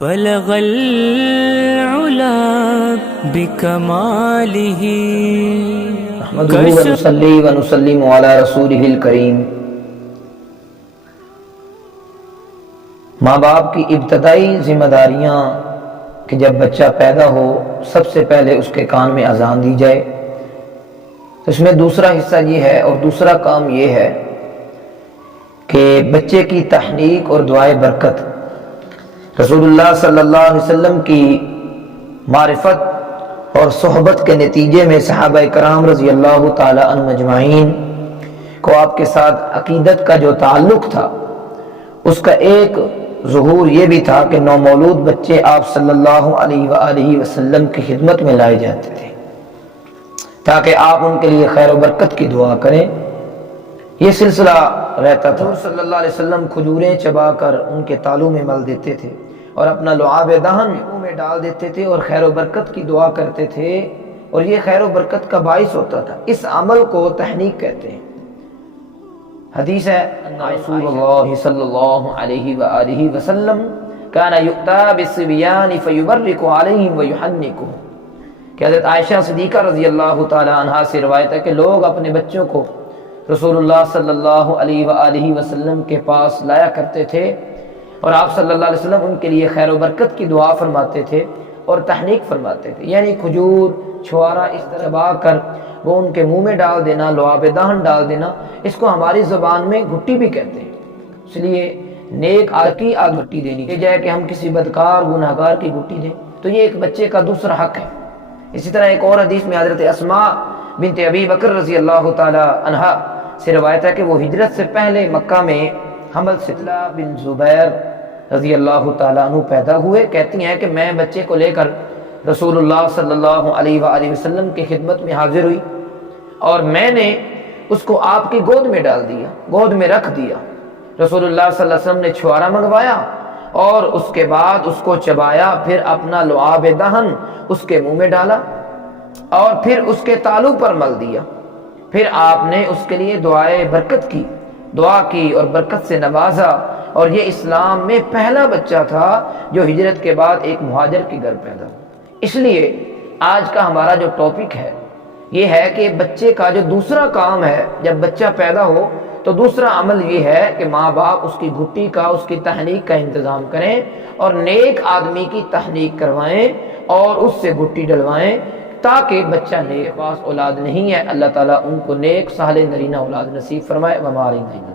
بلغ العلا بکمالہ نحمدہ ونصلی ونسلم علی رسولہ الکریم۔ ماں باپ کی ابتدائی ذمہ داریاں کہ جب بچہ پیدا ہو سب سے پہلے اس کے کان میں اذان دی جائے۔ اس میں دوسرا حصہ یہ ہے اور دوسرا کام یہ ہے کہ بچے کی تحنیک اور دعائے برکت، رسول اللہ صلی اللہ علیہ وسلم کی معرفت اور صحبت کے نتیجے میں صحابہ کرام رضی اللہ تعالی عنہم اجمعین کو آپ کے ساتھ عقیدت کا جو تعلق تھا اس کا ایک ظہور یہ بھی تھا کہ نومولود بچے آپ صلی اللہ علیہ وآلہ وسلم کی خدمت میں لائے جاتے تھے تاکہ آپ ان کے لیے خیر و برکت کی دعا کریں۔ یہ سلسلہ رہتا تھا۔ صلی اللہ علیہ وسلم کھجوریں چبا کر ان کے تالوں میں مل دیتے تھے اور اپنا لعاب دہن منہ میں ڈال دیتے تھے اور خیر و برکت کی دعا کرتے تھے، اور یہ خیر و برکت کا باعث ہوتا تھا۔ اس عمل کو تحنیک کہتے ہیں۔ حدیث ہے رسول اللہ صلی اللہ علیہ وآلہ وسلم کان یؤتی بالصبیان فیبرک علیہم ویحنکہم، کہ حضرت عائشہ صدیقہ رضی اللہ تعالی عنہا سے روایت ہے کہ لوگ اپنے بچوں کو رسول اللہ صلی اللہ علیہ وآلہ وسلم کے پاس لایا کرتے تھے اور آپ صلی اللہ علیہ وسلم ان کے لیے خیر و برکت کی دعا فرماتے تھے اور تحنیک فرماتے تھے، یعنی کھجور چھوارا اس طرح چبا کر وہ ان کے منہ میں ڈال دینا، لعاب دہن ڈال دینا، اس کو ہماری زبان میں گھٹی بھی کہتے ہیں۔ اس لیے نیک آدمی کی گھٹی دینی یہ جائے کہ ہم کسی بدکار گناہگار کی گھٹی دیں، تو یہ ایک بچے کا دوسرا حق ہے۔ اسی طرح ایک اور حدیث میں حضرت اسماء بنت ابی بکر رضی اللہ تعالی عنہا سے روایت ہے کہ وہ ہجرت سے پہلے مکہ میں حمل سے عبداللہ بن زبیر رضی اللہ تعالیٰ عنہ پیدا ہوئے۔ کہتی ہیں کہ میں بچے کو لے کر رسول اللہ صلی اللہ علیہ وآلہ وسلم کی خدمت میں حاضر ہوئی اور میں نے اس کو آپ کی گود میں ڈال دیا، گود میں رکھ دیا۔ رسول اللہ صلی اللہ علیہ وسلم نے چھوارا منگوایا اور اس کے بعد اس کو چبایا، پھر اپنا لعاب دہن اس کے منہ میں ڈالا اور پھر اس کے تالو پر مل دیا۔ پھر آپ نے اس کے لیے دعائے برکت کی، دعا کی اور برکت سے نوازا، اور یہ اسلام میں پہلا بچہ تھا جو ہجرت کے بعد ایک مہاجر کے گھر پیدا ہوا۔ اس لیے آج کا ہمارا جو ٹاپک ہے یہ ہے کہ بچے کا جو دوسرا کام ہے، جب بچہ پیدا ہو تو دوسرا عمل یہ ہے کہ ماں باپ اس کی گھٹی کا، اس کی تحنیک کا انتظام کریں اور نیک آدمی کی تحنیک کروائیں اور اس سے گھٹی ڈلوائیں، تاکہ بچہ نیک، پاس اولاد نہیں ہے، اللہ تعالیٰ ان کو نیک صالح نرینہ اولاد نصیب فرمائے۔ وما علینا